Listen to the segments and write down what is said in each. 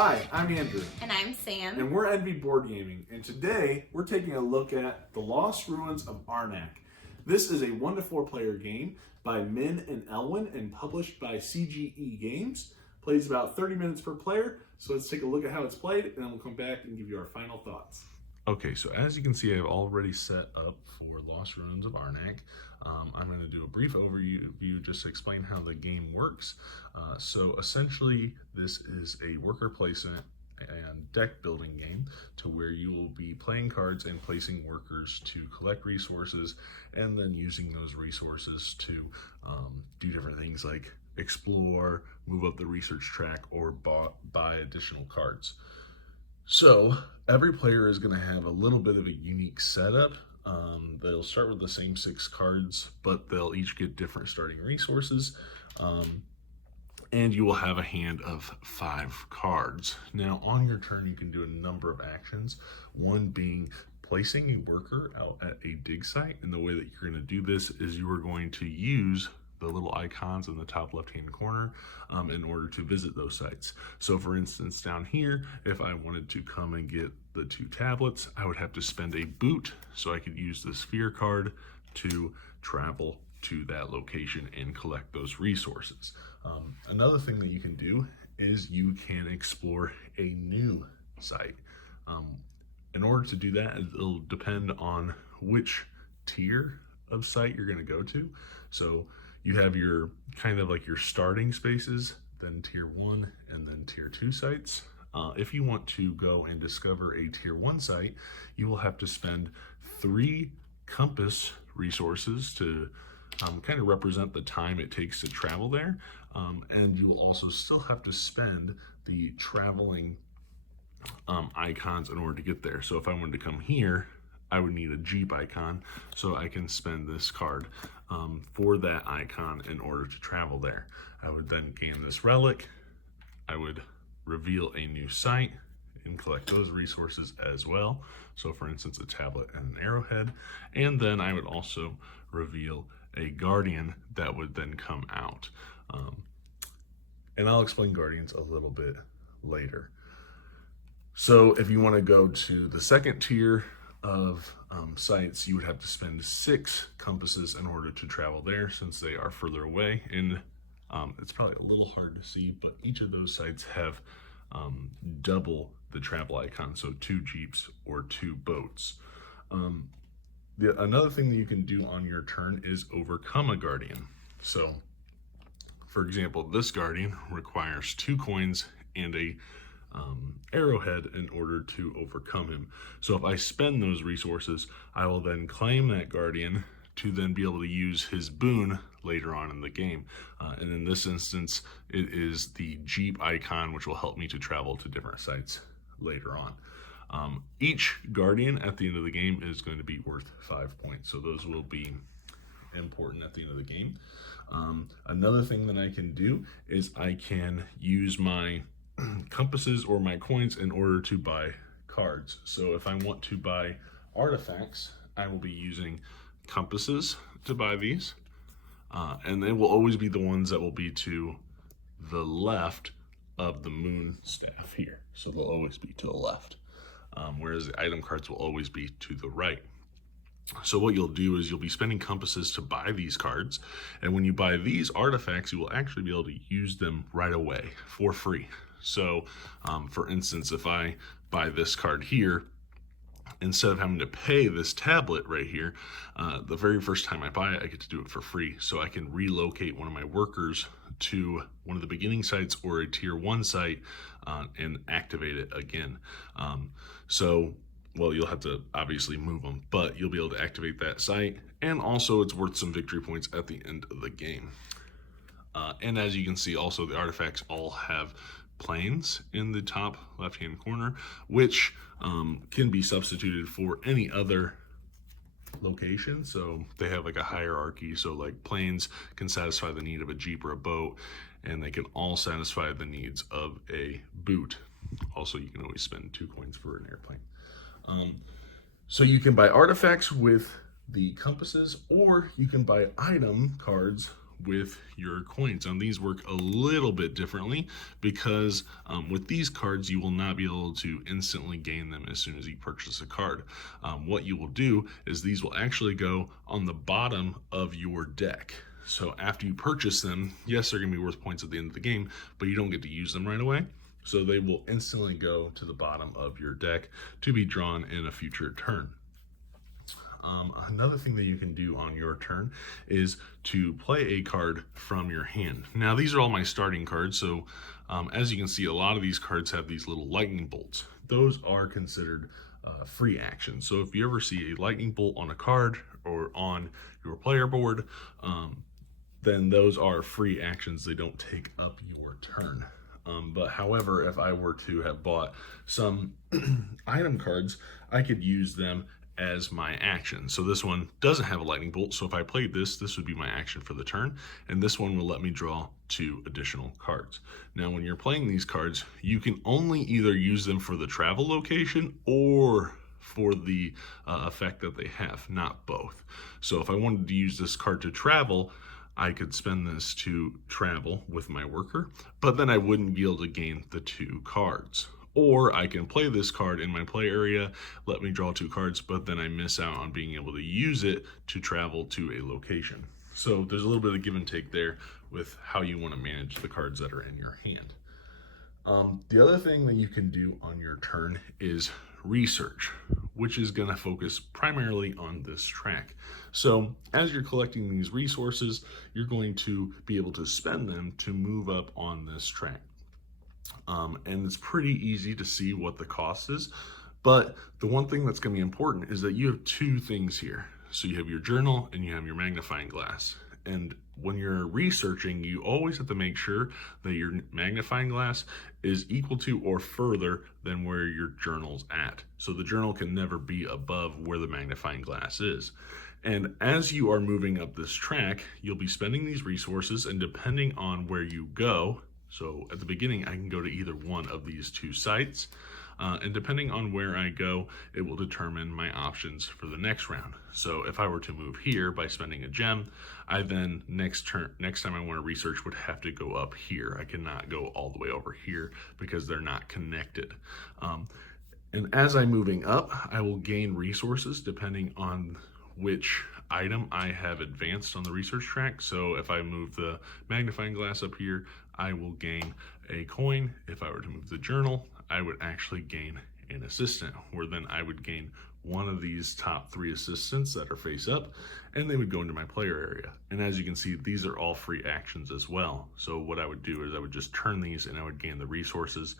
Hi, I'm Andrew, And I'm Sam. and we're Envy Board Gaming, and today we're taking a look at The Lost Ruins of Arnak. This is a 1 to 4 player game by Min and Elwin and published by CGE Games. Plays about 30 minutes per player, so let's take a look at how it's played, and then we'll come back and give you our final thoughts. Okay, so as you can see, I've already set up for Lost Ruins of Arnak. I'm going to do a brief overview just to explain how the game works. So essentially, this is a worker placement and deck building game to where you will be playing cards and placing workers to collect resources and then using those resources to do different things like explore, move up the research track, or buy additional cards. So every player is going to have a little bit of a unique setup. They'll start with the same 6 cards, but they'll each get different starting resources. And you will have a hand of 5 cards. Now on your turn, you can do a number of actions. One being placing a worker out at a dig site. And the way that you're going to do this is you are going to use the little icons in the top left-hand corner in order to visit those sites. So for instance, down here, if I wanted to come and get the 2 tablets, I would have to spend a boot, so I could use the sphere card to travel to that location and collect those resources. Another thing that you can do is you can explore a new site. In order to do that, it'll depend on which tier of site you're going to go to. So you have your kind of like your starting spaces, then tier 1 and then tier 2 sites. If you want to go and discover a tier 1 site, you will have to spend 3 compass resources to kind of represent the time it takes to travel there. And you will also still have to spend the traveling icons in order to get there. So if I wanted to come here, I would need a Jeep icon, so I can spend this card for that icon in order to travel there. I would then gain this relic. I would reveal a new site and collect those resources as well. So for instance, a tablet and an arrowhead. And then I would also reveal a guardian that would then come out. And I'll explain guardians a little bit later. So if you want to go to the second tier of sites, you would have to spend 6 compasses in order to travel there, since they are further away. And it's probably a little hard to see, but each of those sites have double the travel icon, so 2 jeeps or 2 boats. Another thing that you can do on your turn is overcome a guardian. So for example, this guardian requires 2 coins and a arrowhead in order to overcome him. So if I spend those resources, I will then claim that guardian to then be able to use his boon later on in the game. And in this instance, it is the Jeep icon, which will help me to travel to different sites later on. Each guardian at the end of the game is going to be worth 5 points. So those will be important at the end of the game. Another thing that I can do is I can use my compasses or my coins in order to buy cards. So if I want to buy artifacts, I will be using compasses to buy these, and they will always be the ones that will be to the left of the moon staff here. So they'll always be to the left, whereas the item cards will always be to the right. So what you'll do is you'll be spending compasses to buy these cards, and when you buy these artifacts, you will actually be able to use them right away for free. So for instance, if I buy this card here, instead of having to pay this tablet right here, the very first time I buy it, I get to do it for free. So I can relocate one of my workers to one of the beginning sites or a tier 1 site and activate it again. Well, you'll have to obviously move them, but you'll be able to activate that site, and also it's worth some victory points at the end of the game. And as you can see, also the artifacts all have planes in the top left-hand corner, which can be substituted for any other location. So they have like a hierarchy. So like planes can satisfy the need of a Jeep or a boat, and they can all satisfy the needs of a boot. Also, you can always spend 2 coins for an airplane. So you can buy artifacts with the compasses, or you can buy item cards with your coins. And these work a little bit differently because with these cards, you will not be able to instantly gain them as soon as you purchase a card. What you will do is these will actually go on the bottom of your deck. So after you purchase them, yes, they're going to be worth points at the end of the game, but you don't get to use them right away. So they will instantly go to the bottom of your deck to be drawn in a future turn. Another thing that you can do on your turn is to play a card from your hand. Now, these are all my starting cards, so as you can see, a lot of these cards have these little lightning bolts. Those are considered free actions. So if you ever see a lightning bolt on a card or on your player board, then those are free actions. They don't take up your turn. But however, if I were to have bought some item cards, I could use them as my action. So this one doesn't have a lightning bolt, so if I played this would be my action for the turn, and this one will let me draw 2 additional cards. Now when you're playing these cards, you can only either use them for the travel location or for the effect that they have, not both. So if I wanted to use this card to travel, I could spend this to travel with my worker, but then I wouldn't be able to gain the 2 cards. Or I can play this card in my play area, let me draw 2 cards, but then I miss out on being able to use it to travel to a location. So there's a little bit of give and take there with how you want to manage the cards that are in your hand. The other thing that you can do on your turn is research, which is going to focus primarily on this track. So as you're collecting these resources, you're going to be able to spend them to move up on this track. And it's pretty easy to see what the cost is, but the one thing that's going to be important is that you have 2 things here. So you have your journal and you have your magnifying glass. And when you're researching, you always have to make sure that your magnifying glass is equal to or further than where your journal's at. So the journal can never be above where the magnifying glass is. And as you are moving up this track, you'll be spending these resources, and depending on where you go, so at the beginning, I can go to either one of these 2 sites, and depending on where I go, it will determine my options for the next round. So if I were to move here by spending a gem, I then next time I want to research would have to go up here. I cannot go all the way over here because they're not connected. And as I'm moving up, I will gain resources depending on which item I have advanced on the research track. So if I move the magnifying glass up here, I will gain a coin. If I were to move the journal, I would actually gain an assistant, where then I would gain one of these top 3 assistants that are face up, and they would go into my player area. And as you can see, these are all free actions as well. So what I would do is I would just turn these and I would gain the resources.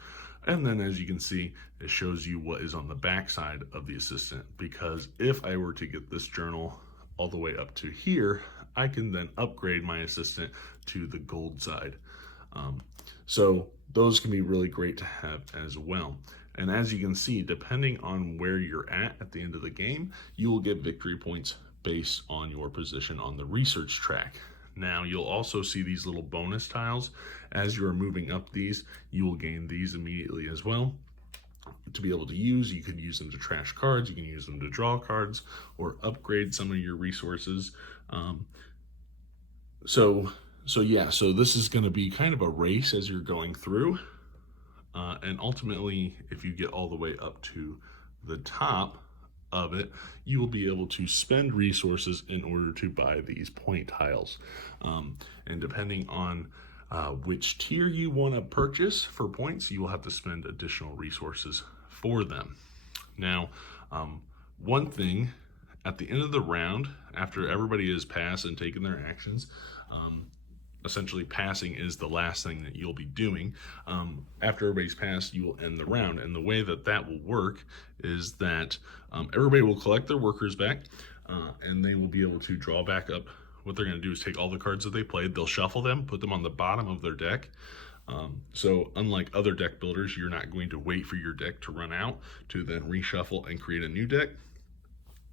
And then as you can see, it shows you what is on the back side of the assistant, because if I were to get this journal all the way up to here, I can then upgrade my assistant to the gold side. So those can be really great to have as well. And as you can see, depending on where you're at the end of the game, you will get victory points based on your position on the research track. Now you'll also see these little bonus tiles. As you're moving up these, you will gain these immediately as well. To be able to use, you could use them to trash cards, you can use them to draw cards, or upgrade some of your resources. So this is going to be kind of a race as you're going through. And ultimately, if you get all the way up to the top of it, you will be able to spend resources in order to buy these point tiles. And depending on which tier you want to purchase for points, you will have to spend additional resources for them. Now, one thing at the end of the round, after everybody has passed and taken their actions, essentially passing is the last thing that you'll be doing. After everybody's passed, you will end the round. And the way that that will work is that everybody will collect their workers back, and they will be able to draw back up. What they're going to do is take all the cards that they played, they'll shuffle them, put them on the bottom of their deck. So unlike other deck builders, you're not going to wait for your deck to run out to then reshuffle and create a new deck.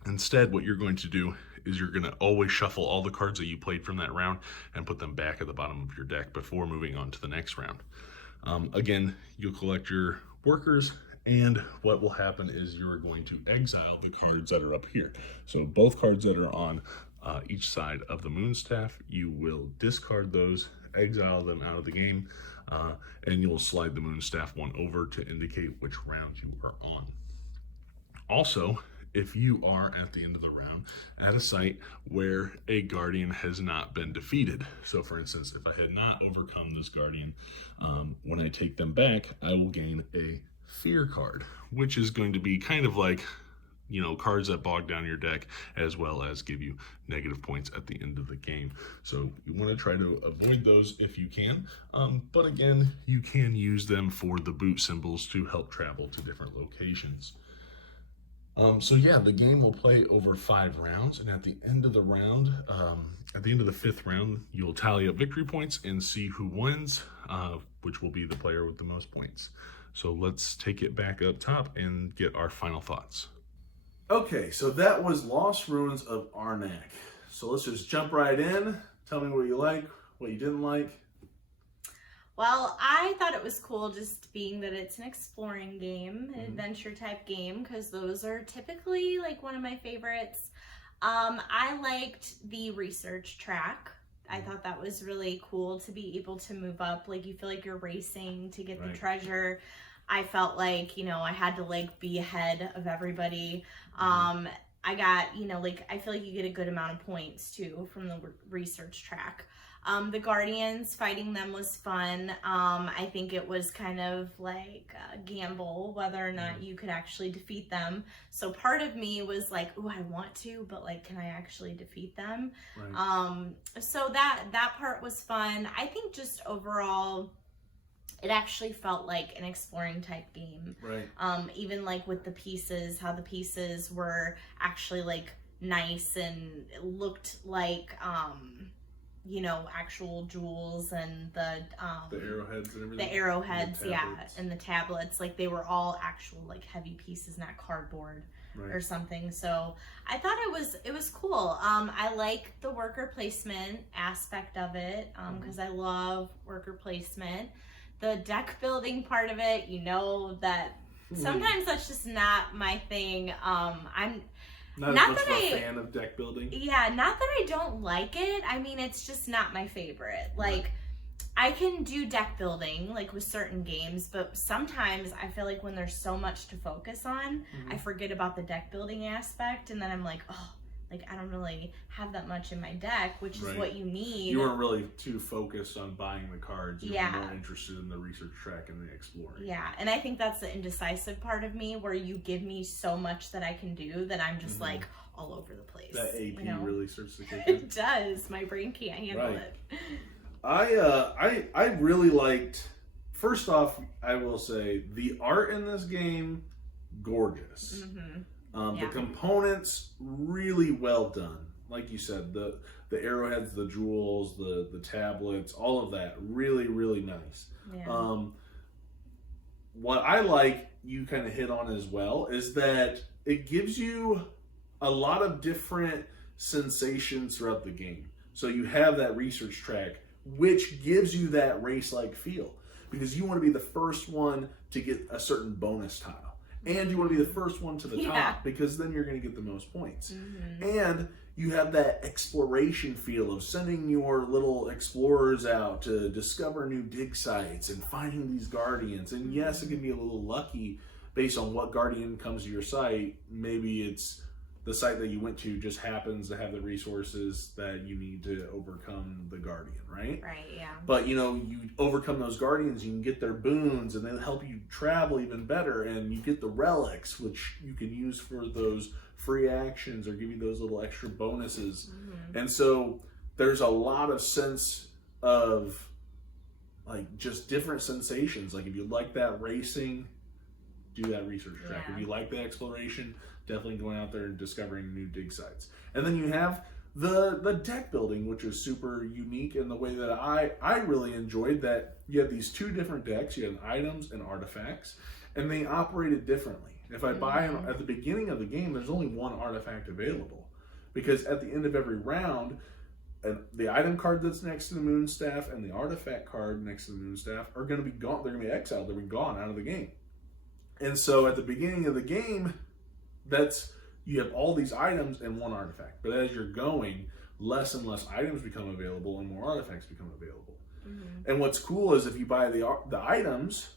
Instead, what you're going to do is you're going to always shuffle all the cards that you played from that round and put them back at the bottom of your deck before moving on to the next round. Again, you'll collect your workers, and what will happen is you're going to exile the cards that are up here. So both cards that are on each side of the Moonstaff. You will discard those, exile them out of the game, and you'll slide the Moonstaff one over to indicate which round you are on. Also, if you are at the end of the round at a site where a Guardian has not been defeated. So for instance, if I had not overcome this Guardian, when I take them back, I will gain a Fear card, which is going to be kind of like, you know, cards that bog down your deck, as well as give you negative points at the end of the game. So you want to try to avoid those if you can. But again, you can use them for the boot symbols to help travel to different locations. So yeah, the game will play over 5 rounds, and at the end of the round, at the end of the 5th round, you'll tally up victory points and see who wins, which will be the player with the most points. So let's take it back up top and get our final thoughts. Okay, so that was Lost Ruins of Arnak. So let's just jump right in. Tell me what you like, what you didn't like. Well, I thought it was cool just being that it's an exploring game, an adventure type game, because those are typically like one of my favorites. I liked the research track. I thought that was really cool to be able to move up. Like, you feel like you're racing to get the treasure. I felt like, you know, I had to like be ahead of everybody. I got, you know, like, I feel like you get a good amount of points too from the research track. The Guardians, fighting them was fun. I think it was kind of like a gamble whether or not you could actually defeat them. So part of me was like, oh, I want to, but like, can I actually defeat them? Right. So that part was fun. I think just overall, it actually felt like an exploring type game. Right. Even like with the pieces, how the pieces were actually like nice and it looked like, you know, actual jewels, and the arrowheads and everything. The arrowheads, and the tablets, like they were all actual like heavy pieces, not cardboard or something. So I thought it was cool. I like the worker placement aspect of it, because I love worker placement. The deck building part of it, you know, that sometimes that's just not my thing. I'm not as much of a fan of deck building. Yeah, not that I don't like it. I mean, it's just not my favorite. Like, I can do deck building, like with certain games, but sometimes I feel like when there's so much to focus on, I forget about the deck building aspect, and then I'm like, oh, like I don't really have that much in my deck, which is what you need. You weren't really too focused on buying the cards. You were more interested in the research track and the exploring. Yeah, and I think that's the indecisive part of me, where you give me so much that I can do that I'm just like all over the place. That AP, you know? Really starts to kick in. It does. My brain can't handle it. I really liked, first off, I will say the art in this game, gorgeous. The components, really well done. Like you said, the arrowheads, the jewels, the tablets, all of that, really, really nice. Yeah. What I like, you kind of hit on as well, is that it gives you a lot of different sensations throughout the game. So you have that research track, which gives you that race-like feel, because you want to be the first one to get a certain bonus tile. And you want to be the first one to the top, because then you're going to get the most points. And you have that exploration feel of sending your little explorers out to discover new dig sites and finding these guardians. And yes, it can be a little lucky based on what guardian comes to your site. Maybe it's the site that you went to just happens to have the resources that you need to overcome the guardian, right? Right, yeah. But, you know, you overcome those guardians, you can get their boons, and they'll help you travel even better, and you get the relics, which you can use for those free actions or give you those little extra bonuses. And so there's a lot of sense of, like, just different sensations. Like, if you like that racing, do that research track. If you like the exploration, definitely going out there and discovering new dig sites. And then you have the deck building, which is super unique in the way that I really enjoyed that you have these 2 different decks. You have items and artifacts, and they operated differently. If I buy them at the beginning of the game, there's only 1 artifact available, because at the end of every round, the item card that's next to the Moonstaff and the artifact card next to the Moonstaff are going to be gone. They're going to be exiled. They're going to be gone out of the game. And so at the beginning of the game, that's you have all these items and one artifact. But as you're going, less and less items become available and more artifacts become available. And what's cool is if you buy the items,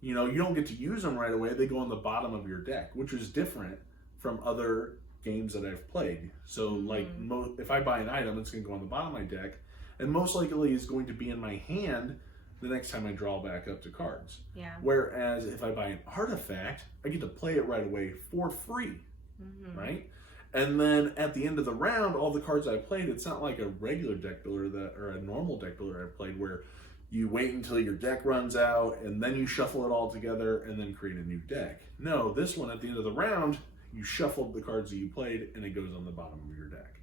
you know, you don't get to use them right away. They go on the bottom of your deck, which is different from other games that I've played. So like if I buy an item, it's going to go on the bottom of my deck, and most likely is going to be in my hand the next time I draw back up to cards. Yeah. Whereas if I buy an artifact, I get to play it right away for free, right? And then at the end of the round, all the cards I played, it's not like a regular deck builder or a normal deck builder I've played where you wait until your deck runs out and then you shuffle it all together and then create a new deck. No, this one at the end of the round, you shuffled the cards that you played and it goes on the bottom of your deck.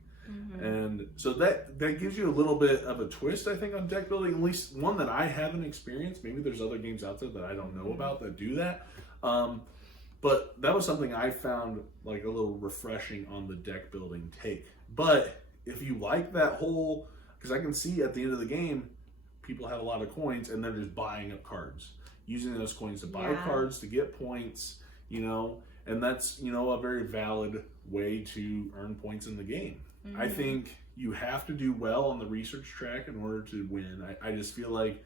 And so that gives you a little bit of a twist, I think, on deck building, at least one that I haven't experienced. Maybe there's other games out there that I don't know about that do that. But that was something I found like a little refreshing on the deck building take. But if you like that whole, because I can see at the end of the game, people have a lot of coins and they're just buying up cards, using those coins to buy cards, to get points, you know, and that's, you know, a very valid way to earn points in the game. I think you have to do well on the research track in order to win. I just feel like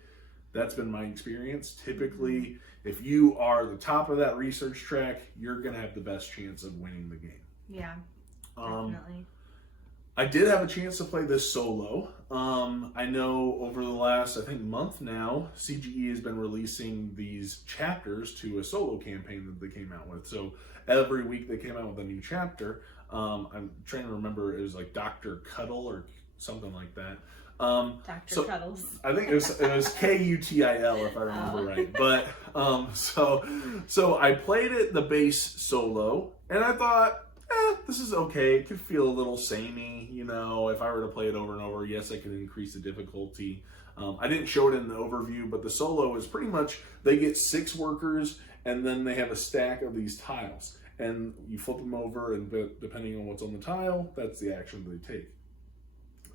that's been my experience. Typically, if you are the top of that research track, you're going to have the best chance of winning the game. Yeah, definitely. I did have a chance to play this solo. I know over the last, I think, month now, CGE has been releasing these chapters to a solo campaign that they came out with. So every week they came out with a new chapter. I'm trying to remember, it was like Dr. Cuddle or something like that. Dr. Cuddles. I think it was Kutil if I remember right. But so I played it the base solo, and I thought, this is okay. It could feel a little samey, you know. If I were to play it over and over, yes, I could increase the difficulty. I didn't show it in the overview, but the solo is pretty much, they get 6 workers, and then they have a stack of these tiles. And you flip them over, and depending on what's on the tile, that's the action they take.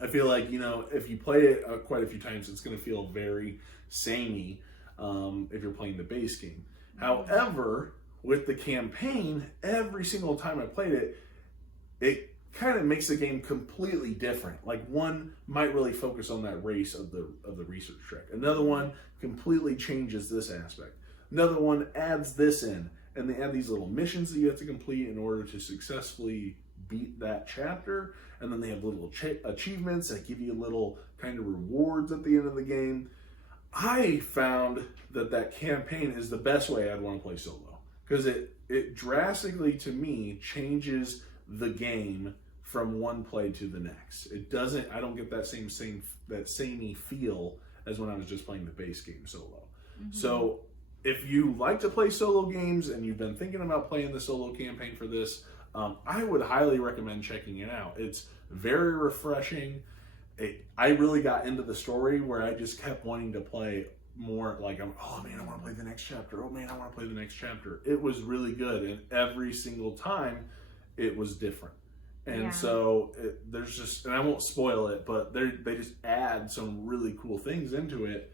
I feel like, you know, if you play it quite a few times, it's going to feel very samey if you're playing the base game. However, with the campaign, every single time I played it, it kind of makes the game completely different. Like one might really focus on that race of the research track. Another one completely changes this aspect. Another one adds this in. And they add these little missions that you have to complete in order to successfully beat that chapter. And then they have little achievements that give you little kind of rewards at the end of the game. I found that campaign is the best way I'd want to play solo. Because it drastically, to me, changes the game from one play to the next. I don't get that samey feel as when I was just playing the base game solo. So if you like to play solo games and you've been thinking about playing the solo campaign for this, I would highly recommend checking it out. It's very refreshing. I really got into the story where I just kept wanting to play more. Like, oh man, I want to play the next chapter. Oh man, I want to play the next chapter. It was really good, and every single time it was different. And so there's just, and I won't spoil it, but they just add some really cool things into it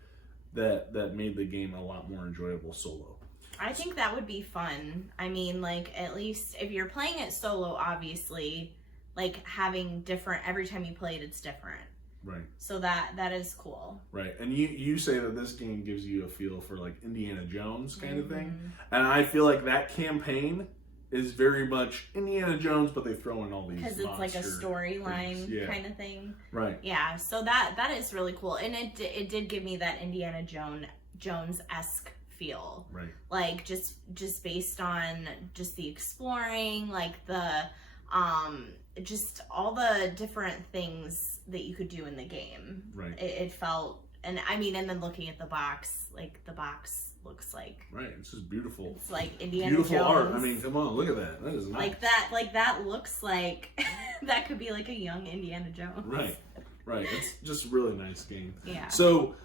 that made the game a lot more enjoyable solo. I think that would be fun. I mean, like, at least if you're playing it solo, obviously, like having different, every time you play it, it's different. Right. So that is cool. Right. And you say that this game gives you a feel for like Indiana Jones kind of thing. And I feel like that campaign is very much Indiana Jones, but they throw in all these because it's like a storyline kind of thing. Right. Yeah. So that is really cool, and it did give me that Indiana Jones-esque feel. Right. Like just based on just the exploring, like the just all the different things that you could do in the game. Right. It felt, and I mean, and then looking at the box, like the box looks like, right, it's just beautiful. It's like Indiana beautiful Jones. art. I mean, come on, look at that. That is nice. Like that looks like that could be like a young Indiana Jones. Right. It's just a really nice game. Yeah. So,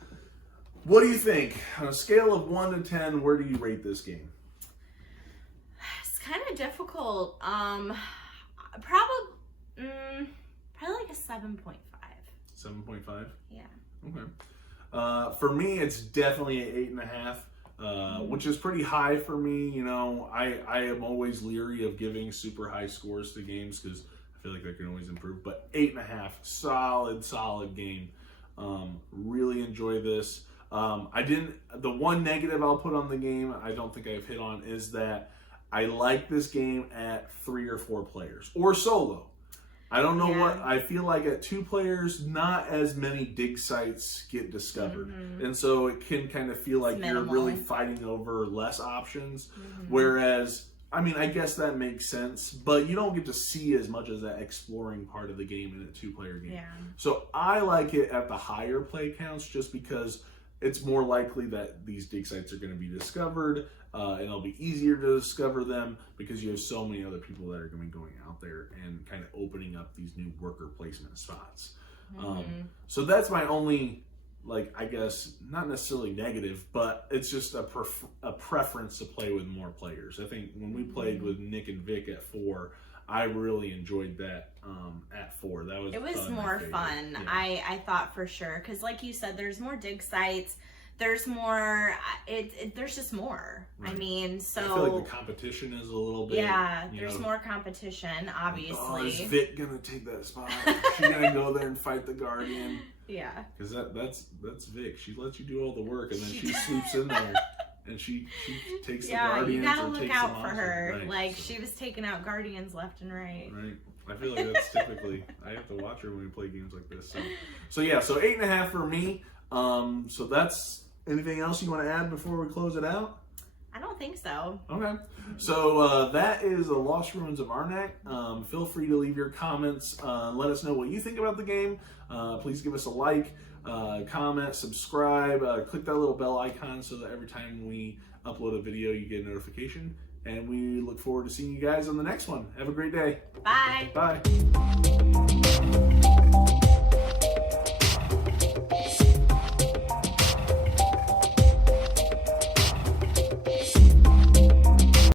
what do you think on a scale of 1 to 10? Where do you rate this game? It's kind of difficult. Probably like a 7.5. 7.5. Yeah. Okay. For me, it's definitely an 8.5. which is pretty high for me. You know, I am always leery of giving super high scores to games because I feel like I can always improve. But 8.5, solid game. Really enjoy this. The one negative I'll put on the game, I don't think I've hit on, is that I like this game at 3 or 4 players or solo. I don't know what, I feel like at 2 players, not as many dig sites get discovered. And so it can kind of feel like you're really fighting over less options. Whereas, I mean, I guess that makes sense, but you don't get to see as much as that exploring part of the game in a 2-player game. So I like it at the higher play counts just because it's more likely that these dig sites are going to be discovered, and it'll be easier to discover them because you have so many other people that are going to be going out there and kind of opening up these new worker placement spots. So that's my only, like, I guess, not necessarily negative, but it's just a preference to play with more players. I think when we played with Nick and Vic at 4, I really enjoyed that at 4. It was more fun. Yeah. I thought for sure, because like you said, there's more dig sites. There's more. There's just more. Right. I mean, so I feel like the competition is a little bit. Yeah, there's more competition, obviously. Oh, is Vic gonna take that spot? She's gonna go there and fight the Guardian. Yeah. Because that's Vic. She lets you do all the work, and then she swoops in there. And she takes the Guardians. You gotta or look takes out the for her. Right. Like, she was taking out Guardians left and right. Right. I feel like that's typically, I have to watch her when we play games like this. So yeah, so 8.5 for me. So that's, anything else you want to add before we close it out? I don't think so. Okay. So that is the Lost Ruins of Arnak. Feel free to leave your comments. Let us know what you think about the game. Please give us a like, comment, subscribe, click that little bell icon so that every time we upload a video you get a notification. And we look forward to seeing you guys on the next one. Have a great day. Bye. Bye.